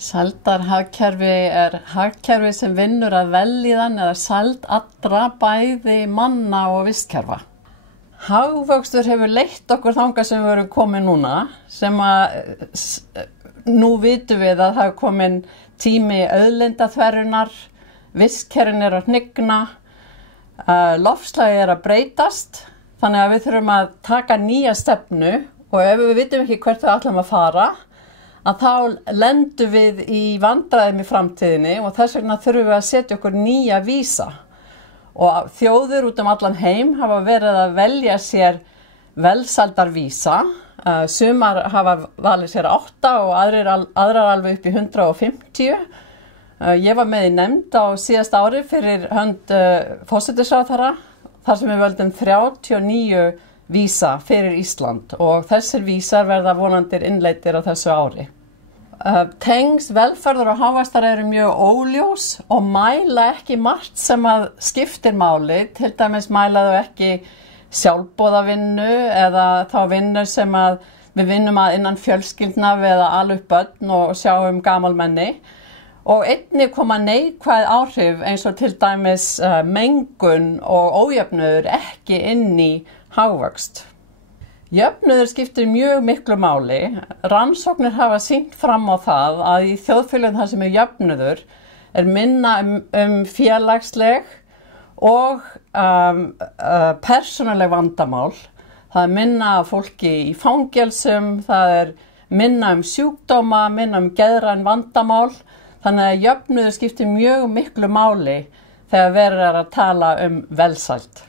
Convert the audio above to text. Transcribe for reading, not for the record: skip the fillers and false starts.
Sældarhagkerfi hagkerfi sem vinnur að vellíðan eða sæld allra bæði manna og vistkerfa. Hagvöxtur hefur leitt okkur þangað sem við erum komin núna, sem nú vitum við að það er komin tími auðlindaþverrunar, vistkerfin að hnigna, loftslagið að breytast, þannig að við þurfum að taka nýja stefnu og ef við vitum ekki hvert við ætlum að fara, að þá lendum við í vandræðum í framtíðinni og þess vegna þurfum við að setja okkur nýja vísa. Og þjóðir út allan heim hafa verið að velja sér velsældarvísa. Sumar hafa valið sér 8 og aðrar alveg upp í 150. Ég var með í nefnd á síðasta ári fyrir hönd forsætisráðherra, þar sem við völdum 39 vísa fyrir Ísland og þessir vísar verða vonandir innleiddir á þessu ári. Tengsl velferðar og hagvaxtar eru mjög óljós og mæla ekki margt sem að skiptir máli, til dæmis mæla þau ekki sjálfboðavinnu eða þá vinnu sem að við vinnum að innan fjölskyldna við að ala upp börn og sjá gamalmenni. Og einnig koma neikvæð áhrif eins og til dæmis mengun og ójöfnuður ekki inn í hagvöxt. Jöfnuður skiptir mjög miklu máli. Rannsóknir hafa sýnt fram á það að í þjóðfélögum þar sem jöfnuður minna félagsleg og persónuleg vandamál. Það minna fólki í fangelsum, það minna sjúkdóma, minna geðræn vandamál. Þannig að jöfnuður skiptir mjög miklu máli þegar verið að tala velsæld.